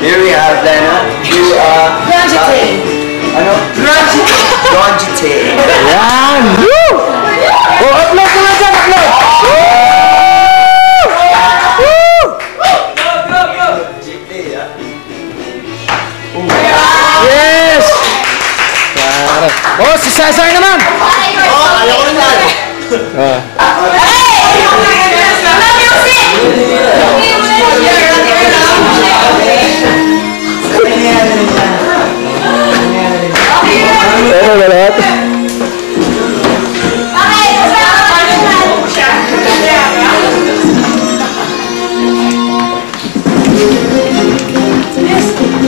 Here we have Lena. You are... Ano? Grangite. Yan! Woo! Oh, upload naman dyan! Upload! Yes! Oh, si Cesar naman! Oh, ayaw ko na. Ano ba lahat?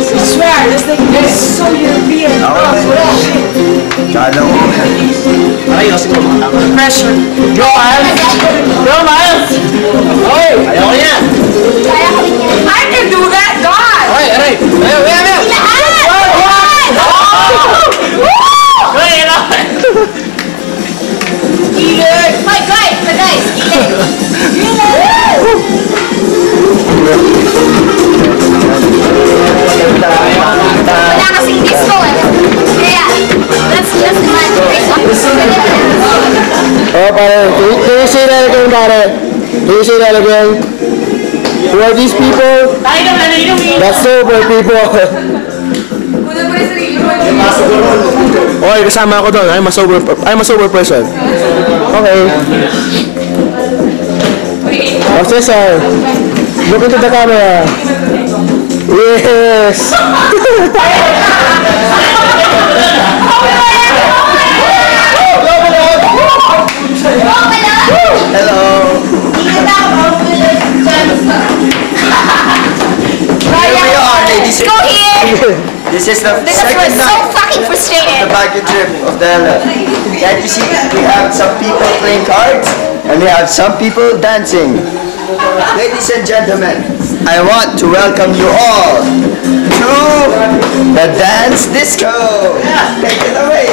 I swear, this thing is so European. Kala ko. Pressure. Go, Miles! Go, Miles! Oy! Ayaw ko yan! I can do that, God! Oy, aray! Ayaw, ayaw, ayaw! Oy, ano? Eat it! My guys, eat it! Wala kasing disco eh. Kaya, that's my Oh, pare, can you say that again, pare? Can you say that again? Who are these people? That's sober people. Oy, kasama ako doon. I'm a sober person. Okay. Oh, Cesar. Look into the camera. Yes. Hello. Here we are, ladies. Go here! This is the Because we're second so night fucking of the frustrated. Baguio trip of the LF. Can't you see? We have some people playing cards and we have some people dancing. Ladies and gentlemen, I want to welcome you all to the dance disco. Take it away.